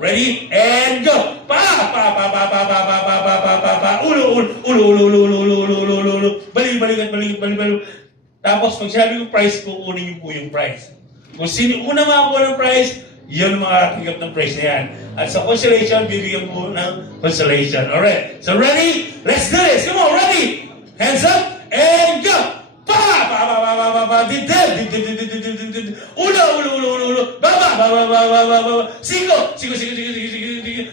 Ready? And go! Ulo. Balik. Tapos, pag sinabi yung price, kukunin niyo po yung price. Kung sino una makakuha ng price, yun ang makakagap ng price na yan. At sa consolation, bibigyan po ng consolation. Alright. So, ready? Let's do this. Come on, ready? Hands up and go! Ulo. Cinco.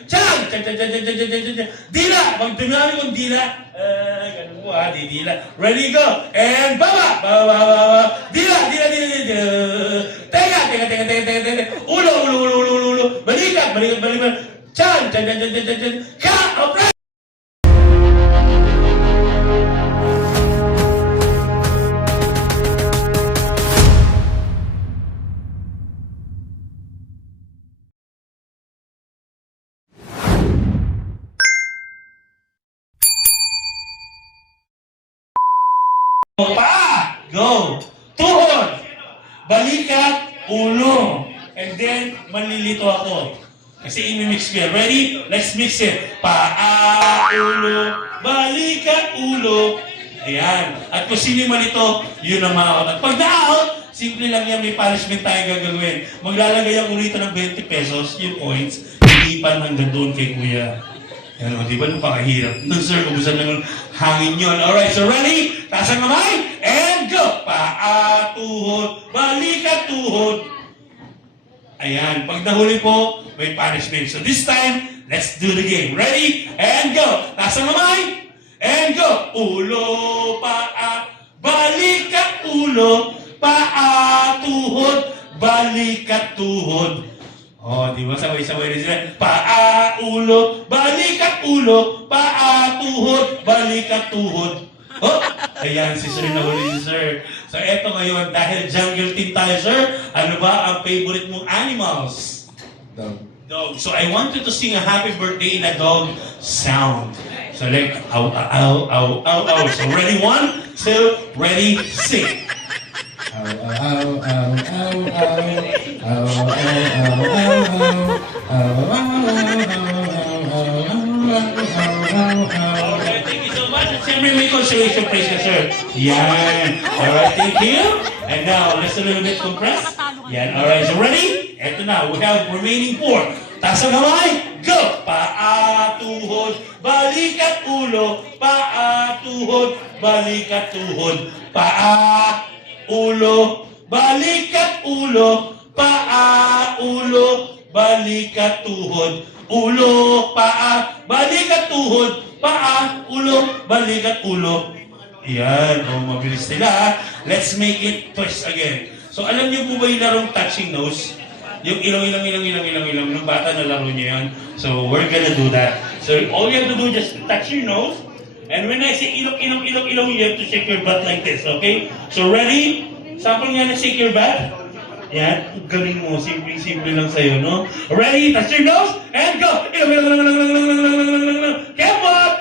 Chang. Dila. Magdunami kong dila. Ganun po ha, di dila. Ready, go. And baba. Dila. Teka. Ulo. Balikan. Chang. Ka. Alright. Pa! Go! Tuhod! Balikat, ulo. And then, malilito ako. Kasi imimix ko yan. Ready? Let's mix it. Paa, ulo, balikat, ulo. Ayan. At kung sino yung malito, yun ang makakot. Pag na-out, simple lang yan, may punishment tayo gagawin. Maglalagay ang ulito ng 20 pesos, yung coins, hindi pa hanggang doon kay kuya. Yan o, di ba nung pakahirap? Nung sir, kubusan naman hangin yun. Alright, so ready? Taas ang kamay, and go! Paa, tuhod, balikat, tuhod. Ayan, pag nahuli po, may punishment. So this time, let's do the game. Ready? And go! Taas ang kamay, and go! Ulo, paa, balikat, ulo, paa, tuhod, balikat, tuhod. Oh, di ba? Sabay-sabay rin sila. Paa, ulo, balikat, ulo, paa, tuhod, balikat, tuhod. Oh, ayan, si Sir nahuli si Sir. So, eto ngayon, dahil jungle team tayo, Sir, ano ba ang favorite mong animals? Dog. So, I want you to sing a happy birthday in a dog sound. So, like, ow, ow, ow, ow, ow. So, ready? 1, 2, ready, sing. Okay, thank you so much. Siyempre may consolation prize ka, sir. Yan. Alright, thank you. And now, let's a little bit compress. Yan. Alright, so ready? Eto na, we have remaining 4. Taas ang kamay. Go! Paa, tuhod, balikat, ulo. Paa, tuhod, balikat, tuhod. Paa, ulo, balikat, ulo, paa, ulo, balikat, tuhod, ulo, paa, balikat, tuhod, paa, ulo, balikat, ulo. Yan, mabilis nila. Let's make it twist again. So, alam niyo po ba yung larong touching nose? Yung ilang, nung bata na laro niyo yan. So, we're gonna do that. So, all you have to do is just touch your nose. And when I say ilong, you have to shake your butt like this, okay? So, ready? Sample nga na shake your butt. Yan, galing mo. Simple lang sa'yo, no? Ready? Touch your nose, and go! Kembot!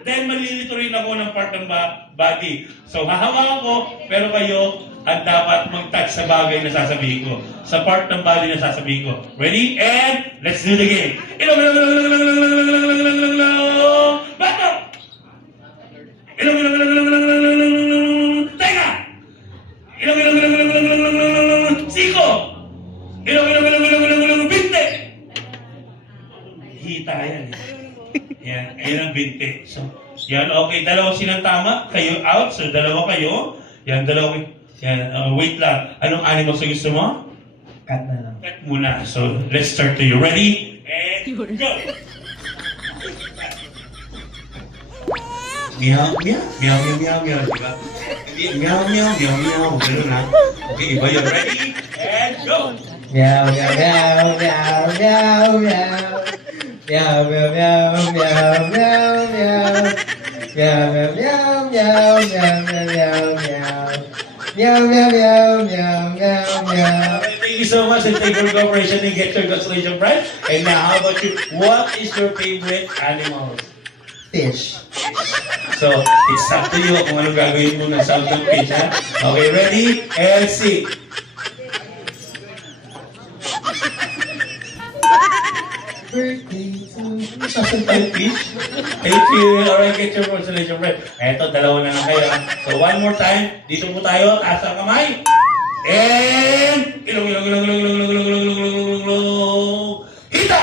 Then, malilito rin ako ng part ng body. So, hahawakan ko, pero kayo ang dapat mag-touch sa bagay na sasabihin ko. Sa part ng body na sasabihin ko. Ready? And, let's do the game. Back up! Teka! Siko! Binte! Hita yan. Yan, ayun ang binte. So, yan, okay. Dalawa silang tama. Kayo out. So, dalawa kayo. Yan, dalawa. Yan, wait lang. Anong animal sa gusto mo? Cut na lang. Cut muna. So, let's start to you. Ready? And go! Meow, meow, meow, meow, meow, meow, diba? Meow, meow, meow, meow. Ganun na. Okay, iba yun. Ready? And go! Meow, meow, meow, meow, meow, meow. Meow, meow, meow, meow, meow, meow. Meow, meow, meow, meow, meow, meow, meow. Meow, meow, meow, meow, meow, meow. Thank you so much and thank you for your cooperation and get your consolation prize. And now, how about you? What is your favorite animal? Fish. So, it's up to you kung ano gagawin mo ng sound ng fish, ha? Okay, ready? And sing. birthday to you. Sasampal fish. Thank you. Alright, get your consolation prize. Eto, dalawa na lang kayo. So, one more time. Dito po tayo. Taas ang kamay. And... Ilong. Hita!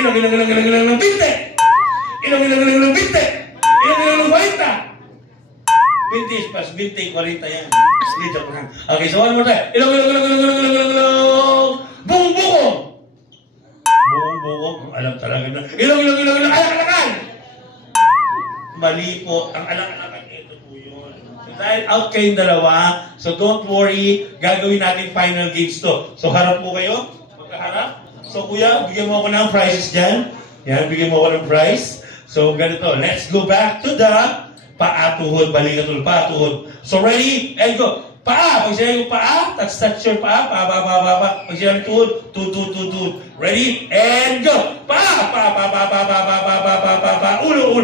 Ilong. Binte! Ilong. Binte! Ilong. 40! Vintage plus 20, 40 yan. Sige, joke lang. Okay, so one more time. Ilong. Buong-buong! Buong-buong. Alam talaga na. Ilong. Alak-alakan! Mali po. Ang alak-alakan, ito po yun. So, dahil out kayong dalawa, so don't worry. Gagawin natin final games to. So harap po kayo. Magkaharap. So kuya, bigyan mo ako ng prizes dyan. Yan, bigyan mo ako ng prize. So ganito. Let's go back to the paa-tuhod. Balikat ulit. Paa-tuhod. So ready? And go. Paa. Pag sinabi ko paa, touch your paa. Paa. Pag sinabi tuhod, tuhod. Ready? And go. Paa. Ulo.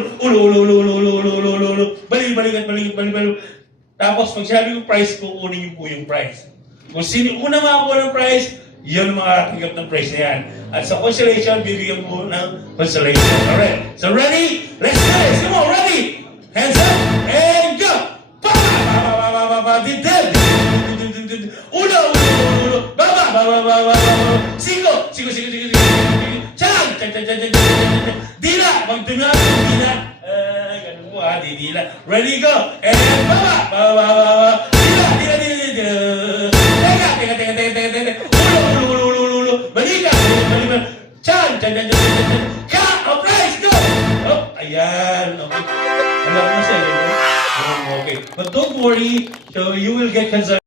Balikat. Tapos pag sinabi ko prize, kukunin niyo po yung prize. Kung sino una makakuha ng prize, yun ang makakatanggap ng prize na yan. At sa consolation, bibigyan mo ng consolation. Alright. So ready? Let's do this. Come on, ready? Hands up and go! Pa! Didel! Ulo! Baba! Siko! Chan! Dila! Magdumiyag! Dila! Ganun po ha, dila. Ready, go! And baba! Dila! Teka! Ulo! Balikan! Chan! Ka! Oh, prize! Go! Oh, ayan. Okay. Alam mo na sa'yo. Okay. But don't worry, so you will get consolation.